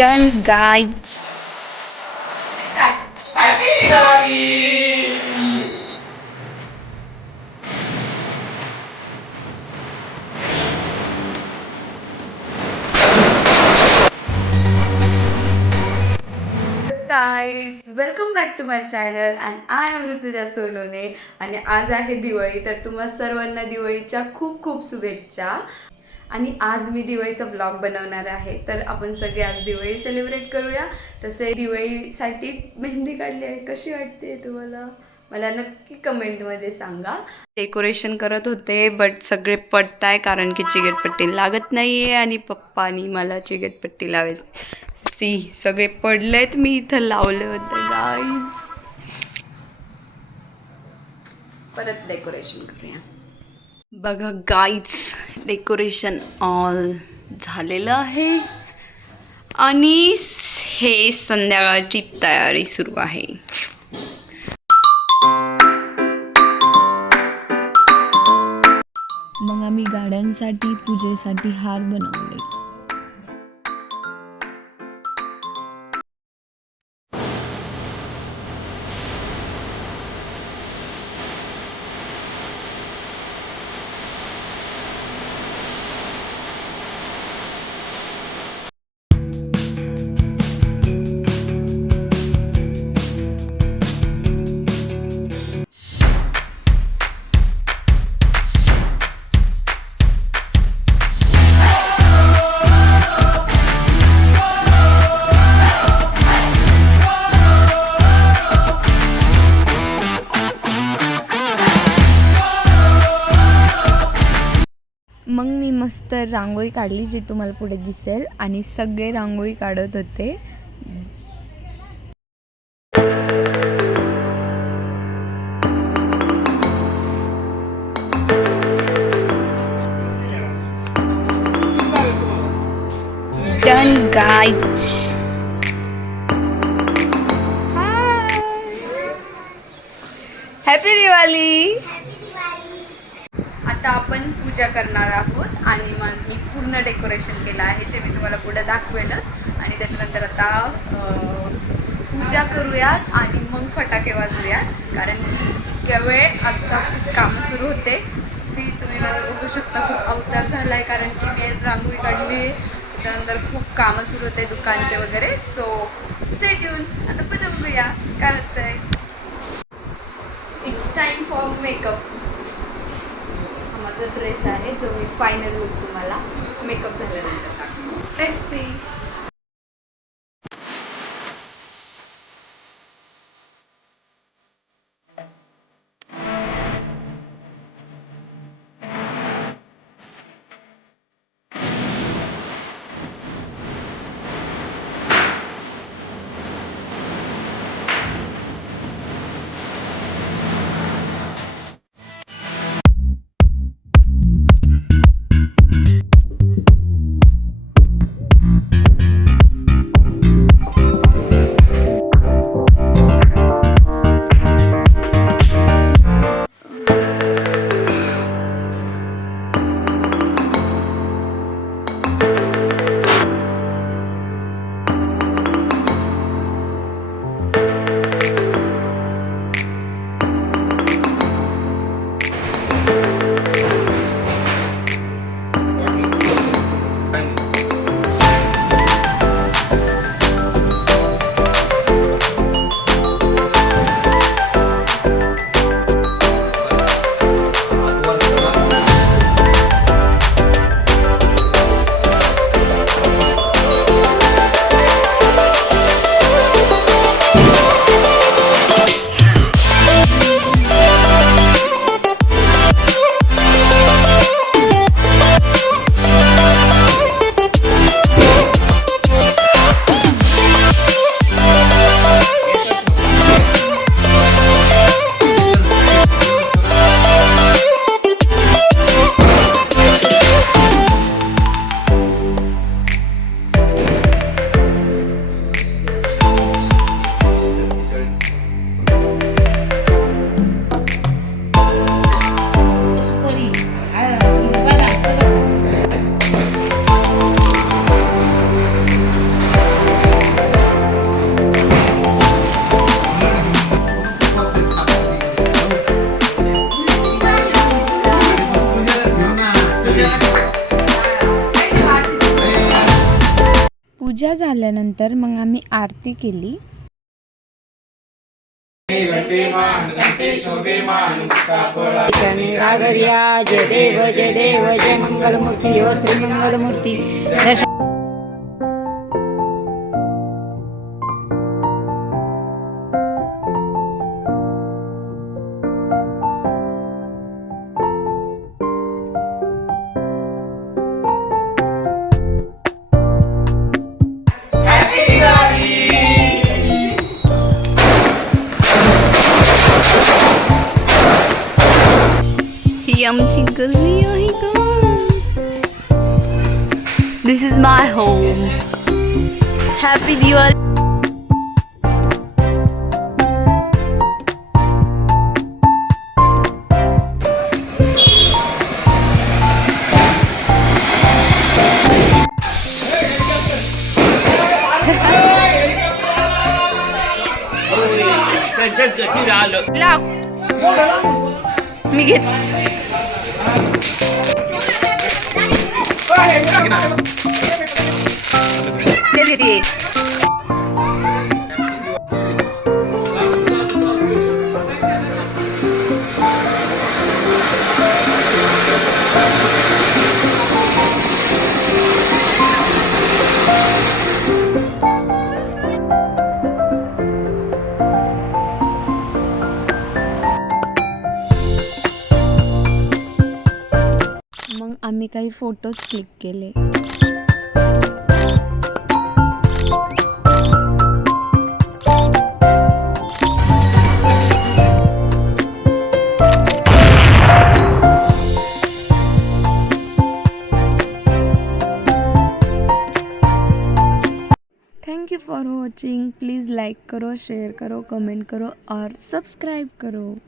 Done, guys. Guys, welcome back to my channel and I am Rutuja सोलोने आणि आज आहे दिवाळी. तर तुम्हा सर्वांना दिवाळीच्या खूप खूप शुभेच्छा. आणि आज मी दिवाळीचा ब्लॉग बनवणार आहे. तर आपण सगळे आज दिवाळी सेलिब्रेट करूया. तसे दिवाळीसाठी मेहंदी काढली आहे, कशी वाटते तुम्हाला मला नक्की कमेंटमध्ये सांगा. डेकोरेशन करत होते बट सगळे पडताय कारण की चिकटपट्टी लागत नाही आहे आणि पप्पानी मला चिकटपट्टी लावायची. सगळे पडलेत, मी इथं लावले होते गाईज. परत डेकोरेशन करूया. बघा गाईज, डेकोरेशन ऑल झालेलं आहे आणि हे संध्याकाळची तयारी सुरू आहे. मग आम्ही गाड्यांसाठी पूजेसाठी हार बनवले. मग मी मस्त रांगोळी काढली जी तुम्हाला पुढे दिसेल आणि सगळे रांगोळी काढत होते. Done, guys. हॅपी दिवाळी. आता आपण पूजा करणार आहोत आणि मग मी पूर्ण डेकोरेशन केलं आहे जे मी तुम्हाला पुढे दाखवेनच. आणि त्याच्यानंतर आता पूजा करूयात आणि मग फटाके वाजवूयात कारण की वेळ आता खूप कामं सुरू होते. तुम्ही मला बघू शकता खूप अवतार झाला आहे कारण की मी आज रांगोळी काढली आहे. त्याच्यानंतर खूप कामं सुरू होते दुकानचे वगैरे. So stay tune. आता पूजा बघूया काय होतंय. It's time for makeup. माझा ड्रेस आहे जो मी फायनल लुक तुम्हाला मेकअप झाल्यानंतर दाखवते. Let's see. पूजा झाल्यानंतर मग आम्ही आरती केली. रागर्या जय देव जय देव जय मंगलमूर्ती हो श्री मंगलमूर्ती. ही आमची गल्ली आहे का? This is my home. Happy Diwali. लाव. मी घेत. दे दे. मग आम्ही काही फोटोज क्लिक केले. Thank you for watching. Please like करो, शेयर करो, कमेंट करो और सब्सक्राइब करो.